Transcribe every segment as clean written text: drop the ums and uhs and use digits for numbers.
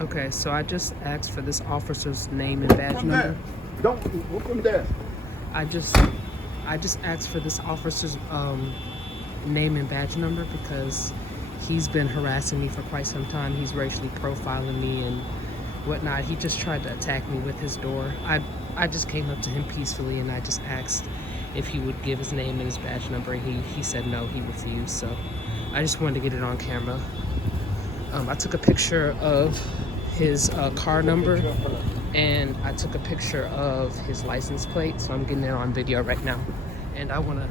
Okay, so I just asked for this officer's name and badge number. Don't look from there. I just asked for this officer's name and badge number because he's been harassing me for quite some time. He's racially profiling me and whatnot. He just tried to attack me with his door. I just came up to him peacefully and I just asked if he would give his name and his badge number, and he said no, he refused. So I just wanted to get it on camera. I took a picture of his car number and I took a picture of his license plate, so I'm getting it on video right now. And I want to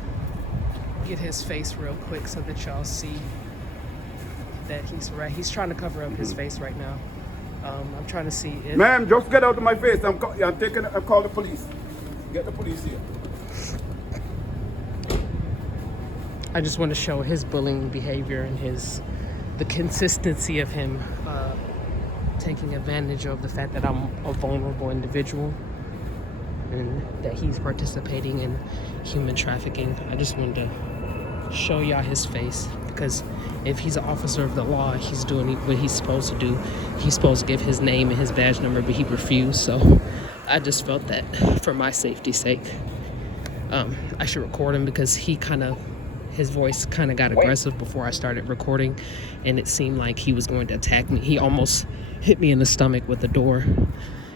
get his face real quick so that y'all see that he's trying to cover up his face right now. I'm trying to see if... Ma'am, just get out of my face. I'm call the police. Get the police here. I just want to show his bullying behavior and the consistency of him taking advantage of the fact that I'm a vulnerable individual and that he's participating in human trafficking. I just wanted to show y'all his face, because if he's an officer of the law, he's doing what he's supposed to do. He's supposed to give his name and his badge number, but he refused. So I just felt that for my safety's sake, I should record him, because his voice kind of got aggressive before I started recording, and it seemed like he was going to attack me. He almost hit me in the stomach with the door,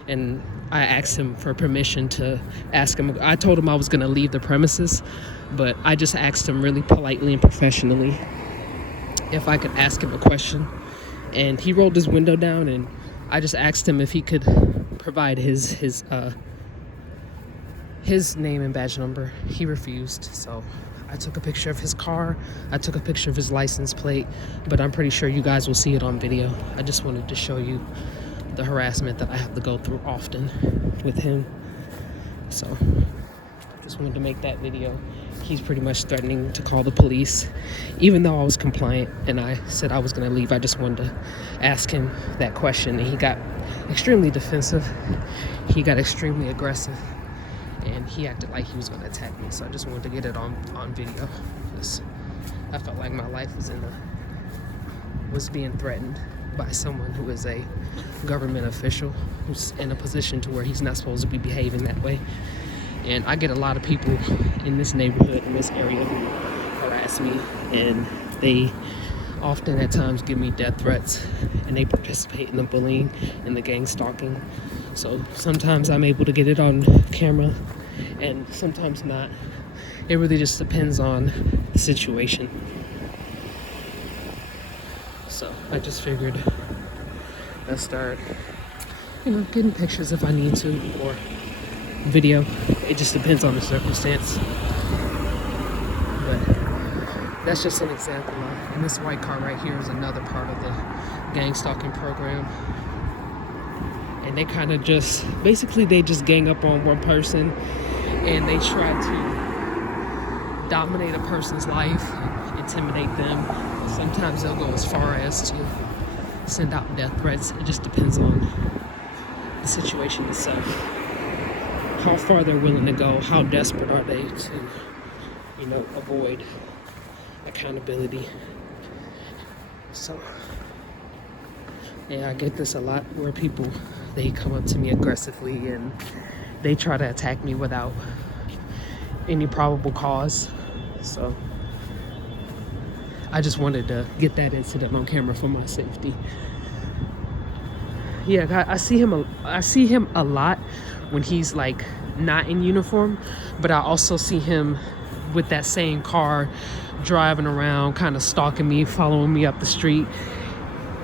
and I asked him for permission to ask him. I told him I was going to leave the premises, but I just asked him really politely and professionally if I could ask him a question, and he rolled his window down, and I just asked him if he could provide his name and badge number. He refused, so I took a picture of his car, I took a picture of his license plate, but I'm pretty sure you guys will see it on video. I just wanted to show you the harassment that I have to go through often with him. So just wanted to make that video. He's pretty much threatening to call the police, even though I was compliant and I said I was going to leave. I just wanted to ask him that question, and he got extremely defensive. He got extremely aggressive, and he acted like he was going to attack me. So I just wanted to get it on video, because I felt like my life was being threatened by someone who is a government official, who's in a position to where he's not supposed to be behaving that way. And I get a lot of people in this neighborhood, in this area, who harass me, and they often at times give me death threats, and they participate in the bullying and the gang stalking. So sometimes I'm able to get it on camera, and sometimes not. It really just depends on the situation. So I just figured I'd start, getting pictures if I need to, or video. It just depends on the circumstance. But that's just an example of, and this white car right here is another part of the gang stalking program. And they kind of just gang up on one person, and they try to dominate a person's life, intimidate them. Sometimes they'll go as far as to send out death threats. It just depends on the situation itself, how far they're willing to go, how desperate are they to, avoid accountability. So yeah, I get this a lot, where people, they come up to me aggressively and they try to attack me without any probable cause. So I just wanted to get that incident on camera for my safety. Yeah, I see him a lot when he's like not in uniform, but I also see him with that same car driving around, kind of stalking me, following me up the street.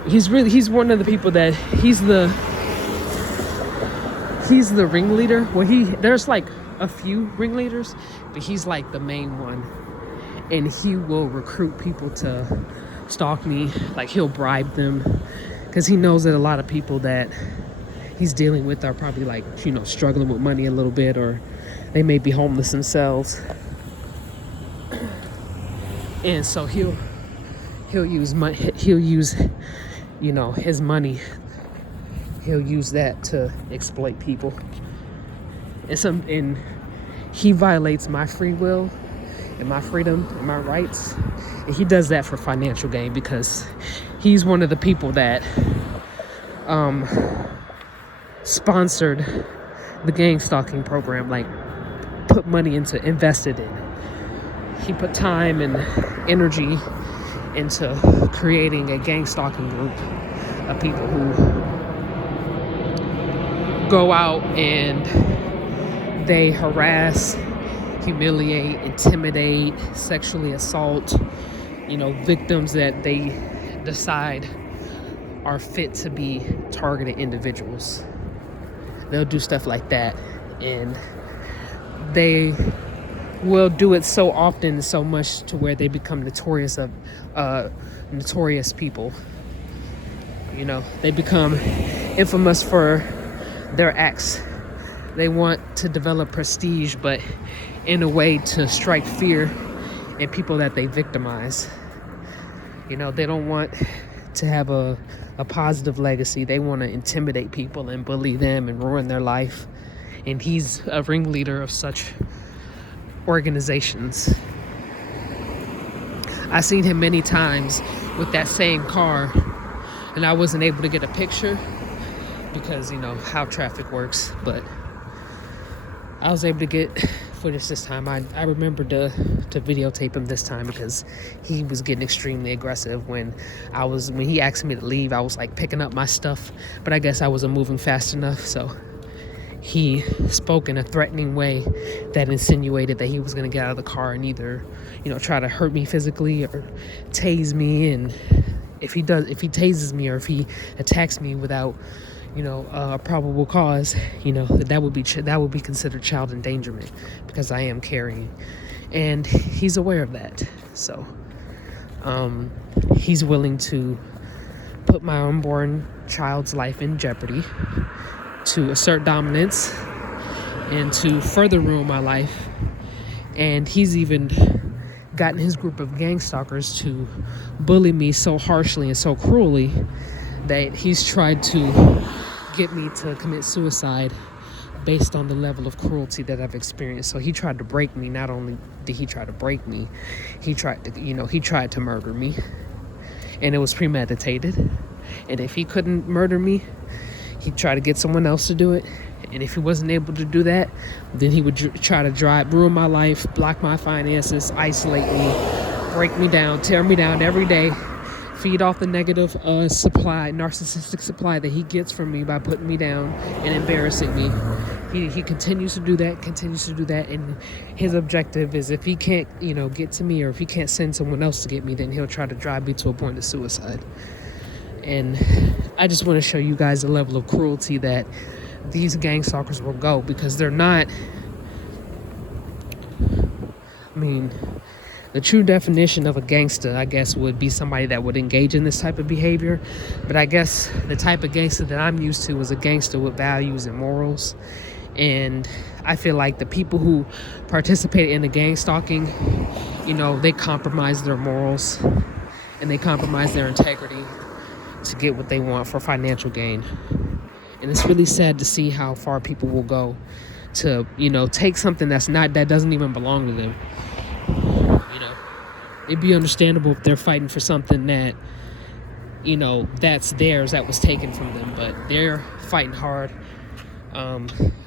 He's one of the people that he's the ringleader. Well, there's like a few ringleaders, but he's like the main one, and he will recruit people to stalk me. Like, he'll bribe them, because he knows that a lot of people that he's dealing with are probably like, struggling with money a little bit, or they may be homeless themselves. And so he'll use money, his money, he'll use that to exploit people. And he violates my free will and my freedom and my rights. And he does that for financial gain, because he's one of the people that sponsored the Gangstalking program, like put money into, invested in. He put time and energy into creating a Gangstalking group of people who go out and they harass, humiliate, intimidate, sexually assault, victims that they decide are fit to be targeted individuals. They'll do stuff like that, and they will do it so often, so much to where they become notorious people. They become infamous for their acts. They want to develop prestige, but in a way to strike fear in people that they victimize. They don't want to have a positive legacy. They want to intimidate people and bully them and ruin their life. And he's a ringleader of such organizations. I've seen him many times with that same car, and I wasn't able to get a picture because how traffic works, but I was able to get footage this time. I remembered to videotape him this time because he was getting extremely aggressive when he asked me to leave. I was like picking up my stuff, but I guess I wasn't moving fast enough, so he spoke in a threatening way that insinuated that he was going to get out of the car and either try to hurt me physically or tase me. And if he tases me or if he attacks me without a probable cause, that would be considered child endangerment because I am carrying, and he's aware of that. So he's willing to put my unborn child's life in jeopardy to assert dominance and to further ruin my life. And he's even gotten his group of gang stalkers to bully me so harshly and so cruelly that he's tried to get me to commit suicide based on the level of cruelty that I've experienced. So he tried to break me. Not only did he try to break me, he tried to murder me, and it was premeditated. And if he couldn't murder me, he'd try to get someone else to do it. And if he wasn't able to do that, then he would try to ruin my life, block my finances, isolate me, break me down, tear me down every day, feed off the negative narcissistic supply that he gets from me by putting me down and embarrassing me. He continues to do that, and his objective is if he can't, get to me, or if he can't send someone else to get me, then he'll try to drive me to a point of suicide. And I just want to show you guys the level of cruelty that these gang stalkers will go, because they're not, the true definition of a gangster, I guess, would be somebody that would engage in this type of behavior. But I guess the type of gangster that I'm used to is a gangster with values and morals. And I feel like the people who participate in the gang stalking, they compromise their morals and they compromise their integrity to get what they want for financial gain. And it's really sad to see how far people will go to, take something that doesn't even belong to them. It'd be understandable if they're fighting for something that, that's theirs, that was taken from them, but they're fighting hard,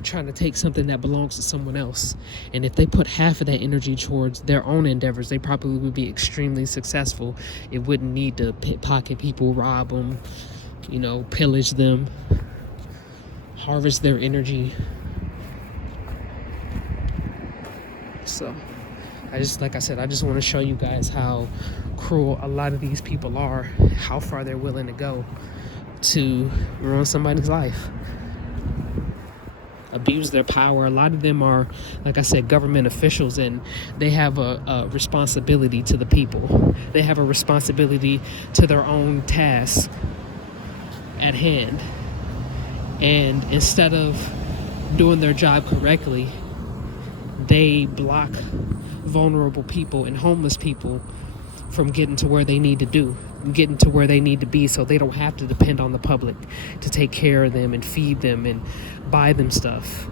trying to take something that belongs to someone else. And if they put half of that energy towards their own endeavors, they probably would be extremely successful. It wouldn't need to pickpocket people, rob them, pillage them, harvest their energy. So like I said, I just want to show you guys how cruel a lot of these people are, how far they're willing to go to ruin somebody's life, abuse their power. A lot of them are, like I said, government officials, and they have a responsibility to the people. They have a responsibility to their own task at hand. And instead of doing their job correctly, they block vulnerable people and homeless people from getting to where they need to be, so they don't have to depend on the public to take care of them and feed them and buy them stuff.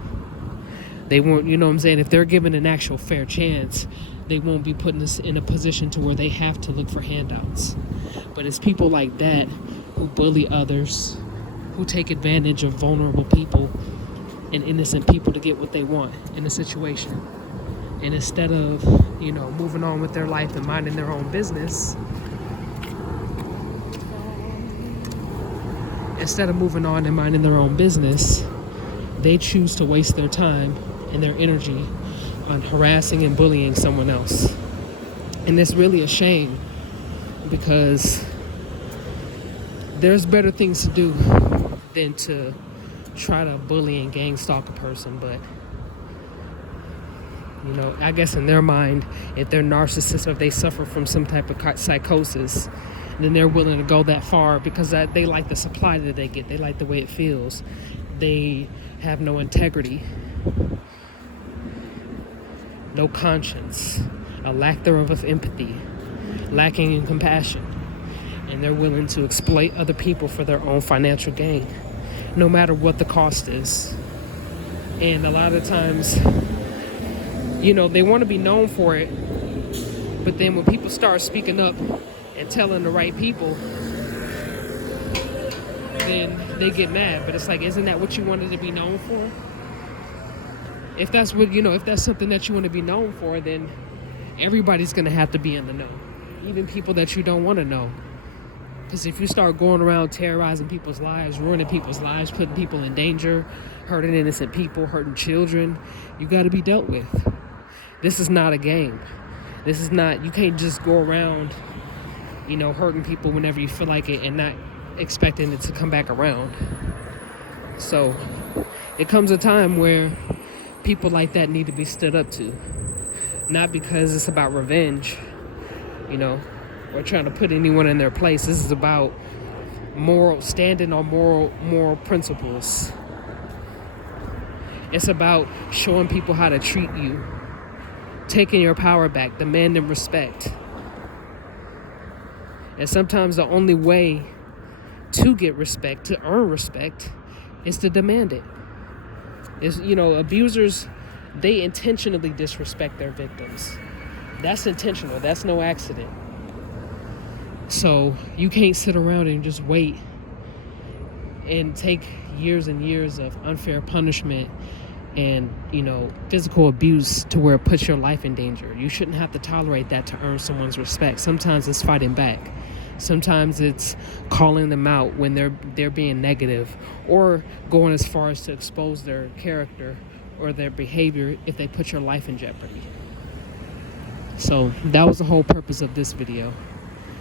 They won't, if they're given an actual fair chance, they won't be putting us in a position to where they have to look for handouts. But it's people like that who bully others, who take advantage of vulnerable people and innocent people to get what they want in a situation. And instead of, moving on with their life and minding their own business, they choose to waste their time and their energy on harassing and bullying someone else. And it's really a shame, because there's better things to do than to try to bully and gang stalk a person. But I guess in their mind, if they're narcissists or if they suffer from some type of psychosis, then they're willing to go that far because they like the supply that they get. They like the way it feels. They have no integrity, no conscience, a lack thereof of empathy, lacking in compassion, and they're willing to exploit other people for their own financial gain, no matter what the cost is. And a lot of times, they want to be known for it, but then when people start speaking up and telling the right people, then they get mad. But it's like, isn't that what you wanted to be known for? If that's what, if that's something that you want to be known for, then everybody's going to have to be in the know, even people that you don't want to know. Because if you start going around terrorizing people's lives, ruining people's lives, putting people in danger, hurting innocent people, hurting children, you got to be dealt with. This is not a game. This is not, you can't just go around, hurting people whenever you feel like it and not expecting it to come back around. So it comes a time where people like that need to be stood up to. Not because it's about revenge, or trying to put anyone in their place. This is about standing on moral principles. It's about showing people how to treat you, taking your power back, demanding respect. And sometimes the only way to get respect, to earn respect, is to demand it. Abusers, they intentionally disrespect their victims. That's intentional. That's no accident. So you can't sit around and just wait and take years and years of unfair punishment and, physical abuse to where it puts your life in danger. You shouldn't have to tolerate that to earn someone's respect. Sometimes it's fighting back. Sometimes it's calling them out when they're being negative, or going as far as to expose their character or their behavior if they put your life in jeopardy. So that was the whole purpose of this video.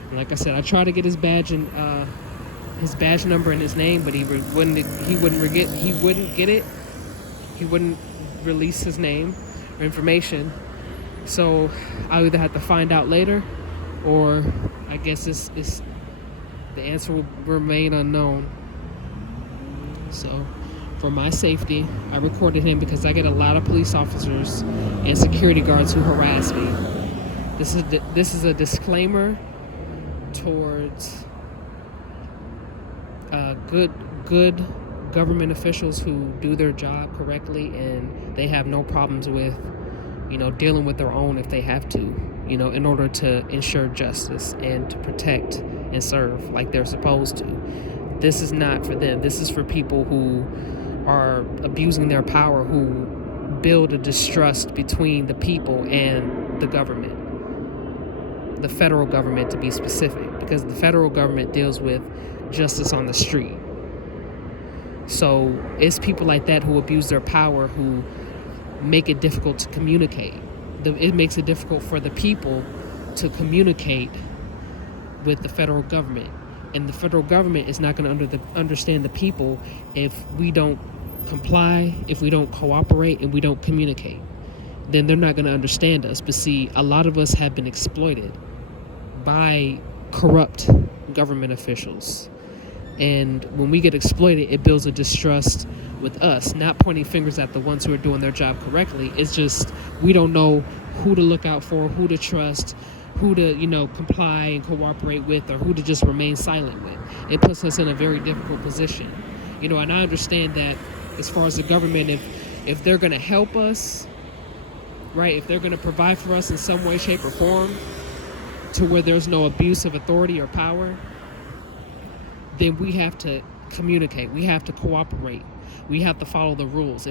And like I said, I tried to get his badge and his badge number and his name, but he wouldn't get it. He wouldn't release his name or information. So I'll either have to find out later, or I guess the answer will remain unknown. So for my safety, I recorded him because I get a lot of police officers and security guards who harass me. This is a disclaimer towards good government officials who do their job correctly, and they have no problems with dealing with their own if they have to, in order to ensure justice and to protect and serve like they're supposed to. This is not for them. This is for people who are abusing their power, who build a distrust between the people and the government, the federal government to be specific, because the federal government deals with justice on the street. So it's people like that who abuse their power, who make it difficult to communicate. It makes it difficult for the people to communicate with the federal government. And the federal government is not going to understand the people if we don't comply, if we don't cooperate, and we don't communicate. Then they're not going to understand us. But see, a lot of us have been exploited by corrupt government officials. And when we get exploited, it builds a distrust with us, not pointing fingers at the ones who are doing their job correctly. It's just we don't know who to look out for, who to trust, who to, comply and cooperate with, or who to just remain silent with. It puts us in a very difficult position. And I understand that as far as the government, if they're going to help us, right, if they're going to provide for us in some way, shape, or form to where there's no abuse of authority or power, then we have to communicate. We have to cooperate. We have to follow the rules.